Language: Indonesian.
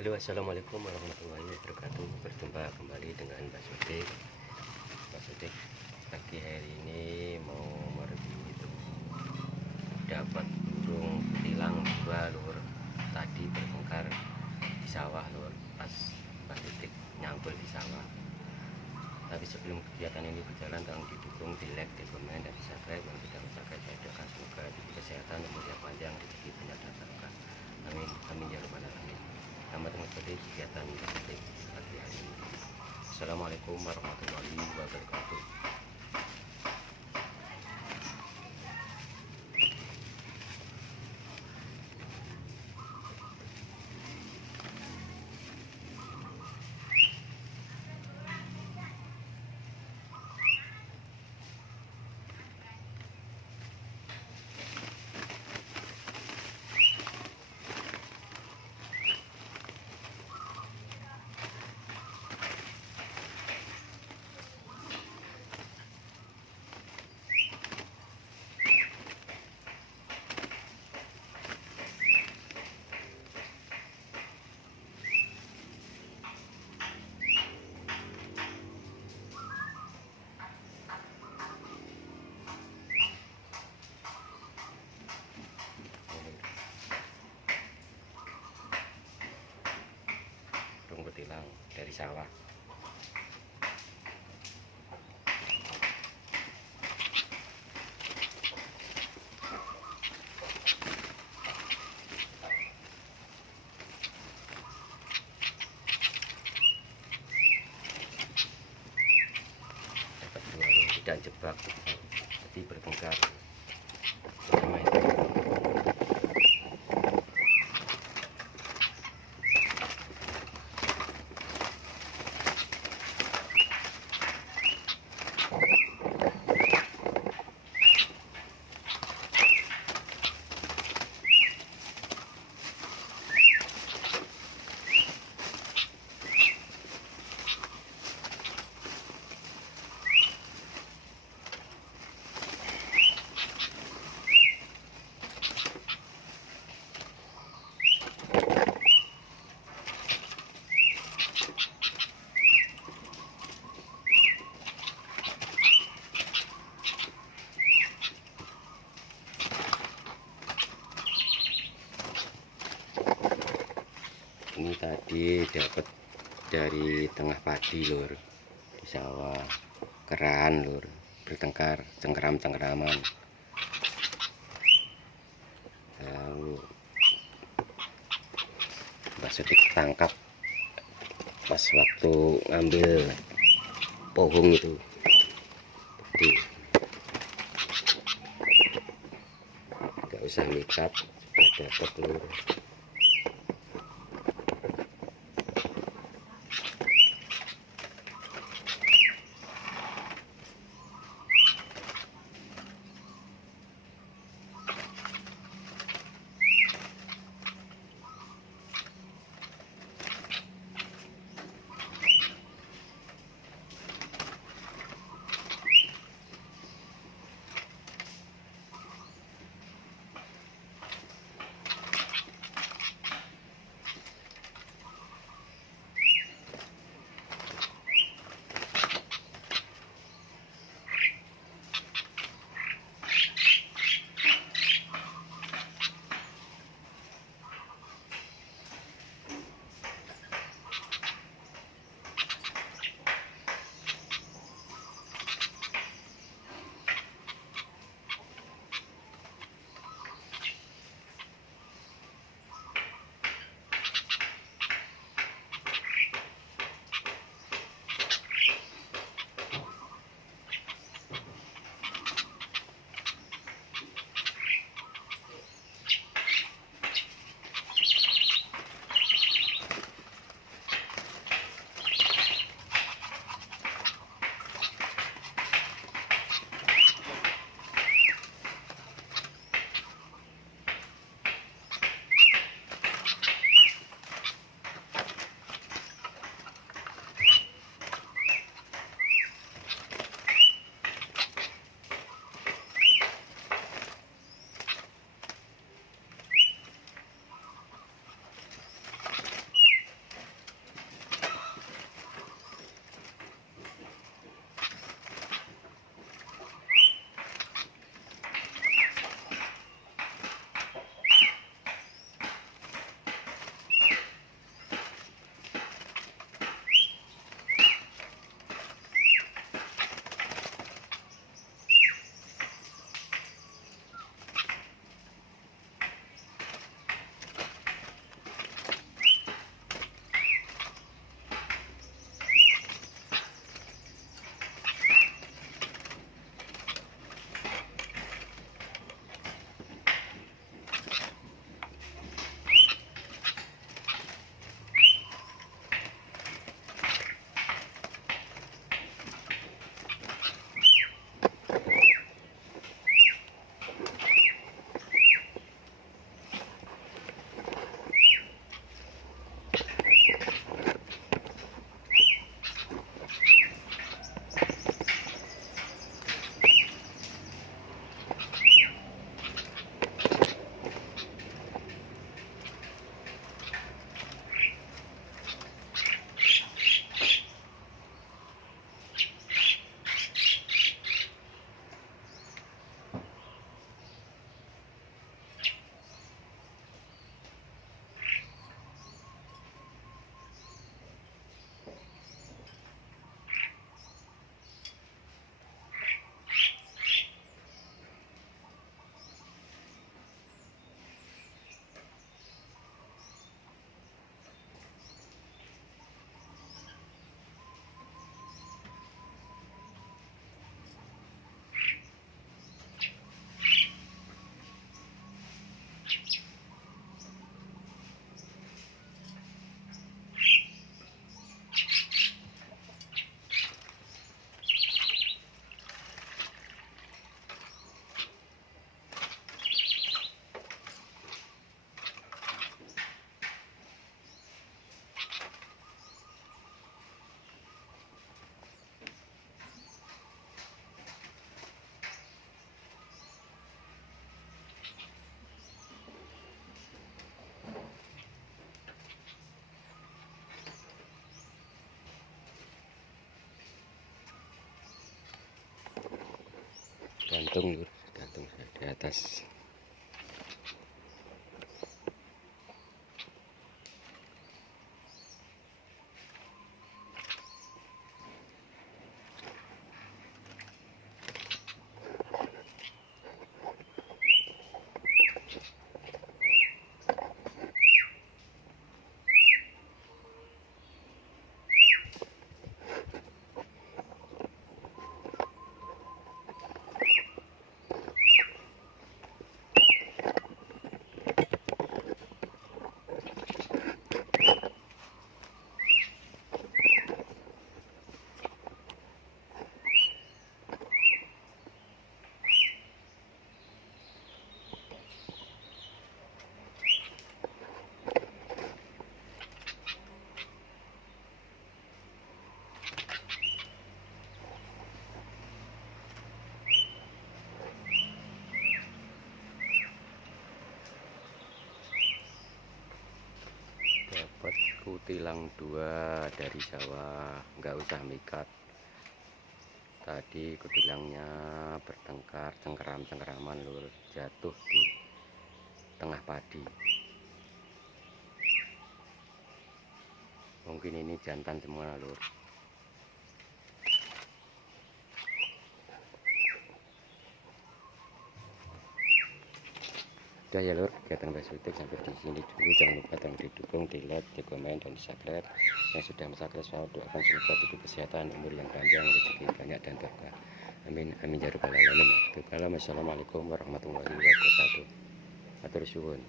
Halo, assalamualaikum warahmatullahi wabarakatuh. Berjumpa kembali dengan Mbak Sudik. Mbak Sudik pagi hari ini mau mereview itu, dapat burung tilang dua lur, tadi bertengkar di sawah lur, pas Mbak Sudik nyangkul di sawah. Tapi sebelum kegiatan ini berjalan, tolong didukung, di like, di komen, dan di subscribe. Yang tidak subscribe, saya doakan semoga diberi kesehatan, umur yang panjang, rezeki banyak dan barokah. Amin, amin ya rabbal alamin. Selamat mengikuti kegiatan Mbak pagi hari ini. Assalamualaikum warahmatullahi wabarakatuh. Burung kutilang dari sawah. Dapat dua lur, tidak jebak, jadi bertengkar. Bermain. Ini tadi dapat dari tengah padi lur, di sawah keran lur, bertengkar, cengkeram-cengkeraman. Lalu Mbak Sudik tangkap pas waktu ngambil pohon itu. Jadi nggak usah mikat, sudah dapat lur. gantung lur, gantung di atas. Dapat kutilang 2 dari sawah, nggak usah mikat. Tadi kutilangnya bertengkar, cengkeram-cengkeraman lur, jatuh di tengah padi. Mungkin ini jantan semua lur. Udah ya lur, kegiatan Mbah Sutik sampai di sini dulu. Jangan lupa tolong didukung, di like, di komen, dan di subscribe. Yang sudah subscribe selalu doakan semoga tubuh kesehatan, umur yang panjang, rezeki banyak dan berkah. Amin amin ya rabbal alamin. Wassalamualaikum warahmatullahi wabarakatuh. Matur suwun.